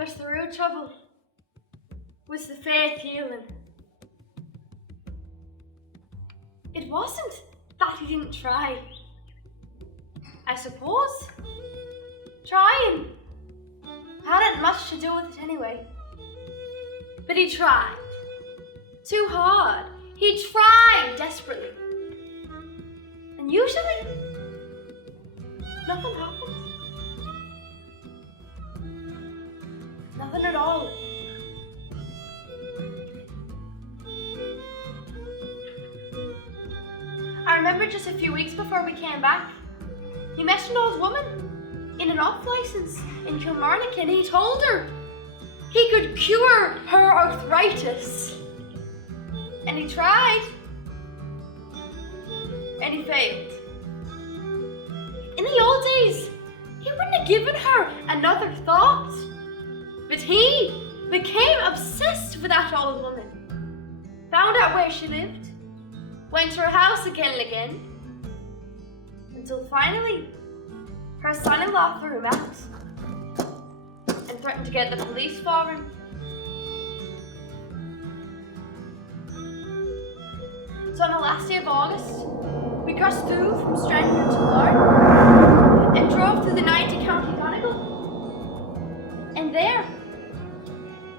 But the real trouble was the faith healing. It wasn't that he didn't try. I suppose trying hadn't much to do with it anyway. But he tried. Too hard. He tried desperately. And usually, nothing happens. Nothing at all. I remember just a few weeks before we came back, he met an old woman in an off-licence in Kilmarnock, and he told her he could cure her arthritis. And he tried. And he failed. In the old days, he wouldn't have given her another thought. But he became obsessed with that old woman. Found out where she lived. Went to her house again and again. Until finally, her son-in-law threw him out. And threatened to get the police for him. So on the last day of August, we crossed through from Stranraer to Larne and drove through the night to County Donegal. And there,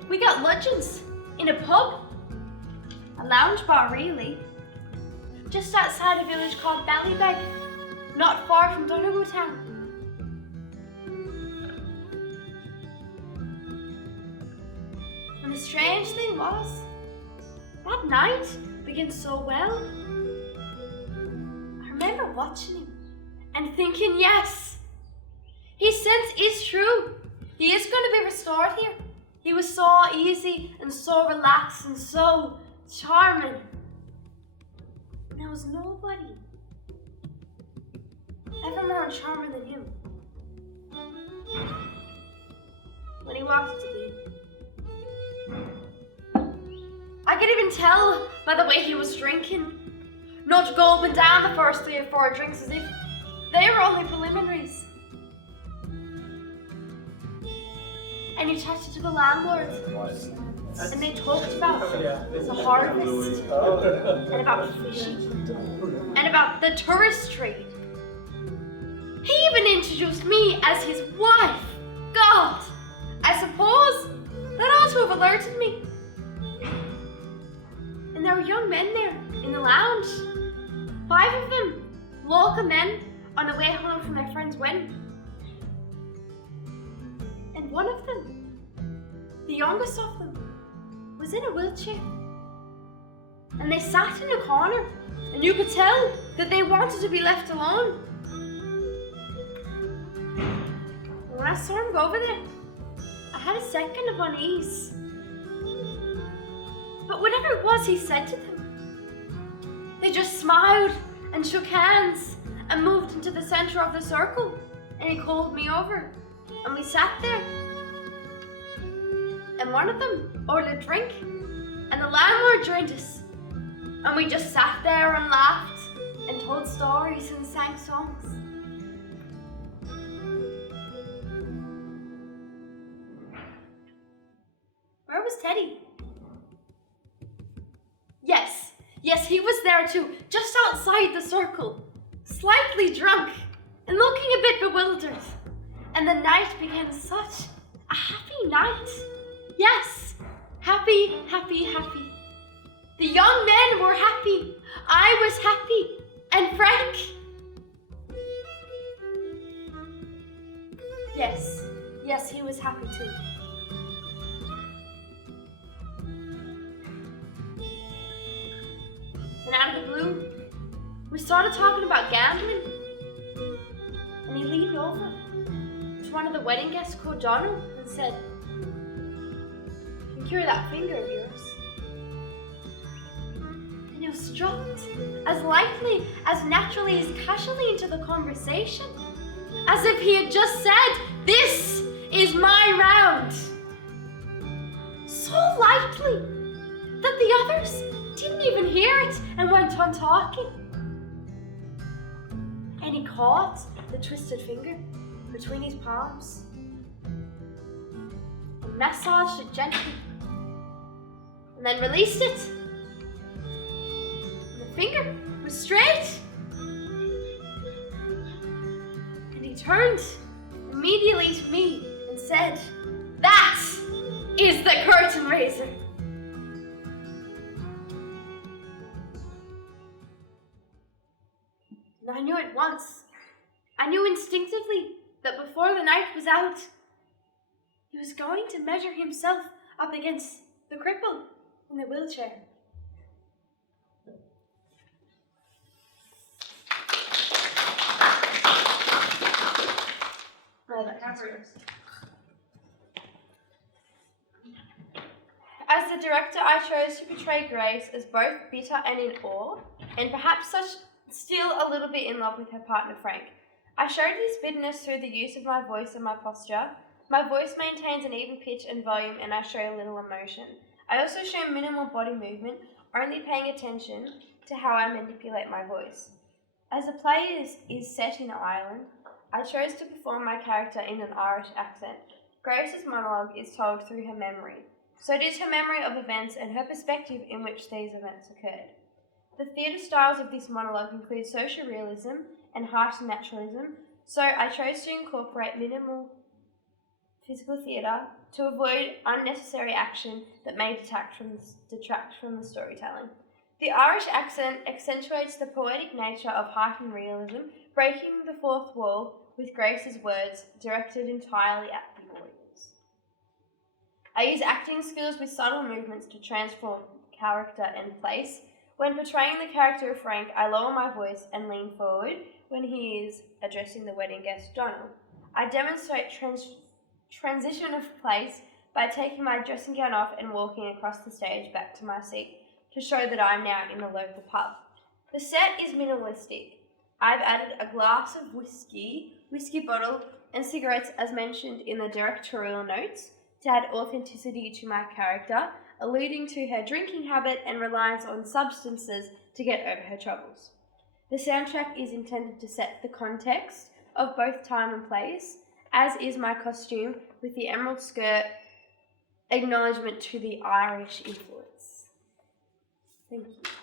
we got luncheons in a pub, a lounge bar really, just outside a village called Ballybeg, not far from Donegal town. And the strange thing was, that night began so well. I remember watching him and thinking, yes, his sense is true. He is going to be restored here. He was so easy and so relaxed and so charming. And there was nobody ever more charming than him. When he wanted to be. I could even tell by the way he was drinking. Not gulping down the first 3 or 4 drinks as if they were only preliminaries. And he chatted to the landlord. And they talked about the harvest. And about fishing. And about the tourist trade. He even introduced me as his wife. God! I suppose that ought to have alerted me. And there were young men there in the lounge. 5 of them, local men on the way home from their friend's wedding. And one of them, the youngest of them, was in a wheelchair. And they sat in a corner, and you could tell that they wanted to be left alone. And when I saw him go over there, I had a second of unease. But whatever it was he said to them, they just smiled and shook hands and moved into the center of the circle. And he called me over, and we sat there. And one of them ordered a drink, and the landlord joined us. And we just sat there and laughed and told stories and sang songs. Where was Teddy? Yes, he was there too, just outside the circle, slightly drunk and looking a bit bewildered. And the night became such a happy night. Yes, happy, happy, happy. The young men were happy. I was happy. And Frank? Yes, he was happy too. And out of the blue, we started talking about gambling. And he leaned over to one of the wedding guests called Donald and said, "You can cure that finger of yours." And he was dropped as lightly, as naturally, as casually into the conversation, as if he had just said, "This is my round." So lightly that the others didn't even hear it and went on talking. And he caught the twisted finger between his palms and massaged it gently, and then released it. And the finger was straight. And he turned immediately to me and said, "That is the curtain raiser." And I knew at once, I knew instinctively that before the night was out, he was going to measure himself up against the cripple in the wheelchair. As the director, I chose to portray Grace as both bitter and in awe, and perhaps still a little bit in love with her partner Frank. I showed this bitterness through the use of my voice and my posture. My voice maintains an even pitch and volume, and I show little emotion. I also show minimal body movement, only paying attention to how I manipulate my voice. As the play is set in Ireland, I chose to perform my character in an Irish accent. Grace's monologue is told through her memory. So it is her memory of events and her perspective in which these events occurred. The theatre styles of this monologue include social realism and heightened naturalism, so I chose to incorporate minimal physical theatre to avoid unnecessary action that may detract from the storytelling. The Irish accent accentuates the poetic nature of heightened realism, breaking the fourth wall with Grace's words directed entirely at the audience. I use acting skills with subtle movements to transform character and place. When portraying the character of Frank, I lower my voice and lean forward when he is addressing the wedding guest, Donald. I demonstrate transition of place by taking my dressing gown off and walking across the stage back to my seat to show that I am now in the local pub. The set is minimalistic. I've added a glass of whiskey bottle, and cigarettes as mentioned in the directorial notes to add authenticity to my character, alluding to her drinking habit and reliance on substances to get over her troubles. The soundtrack is intended to set the context of both time and place, as is my costume with the emerald skirt, acknowledgement to the Irish influence. Thank you.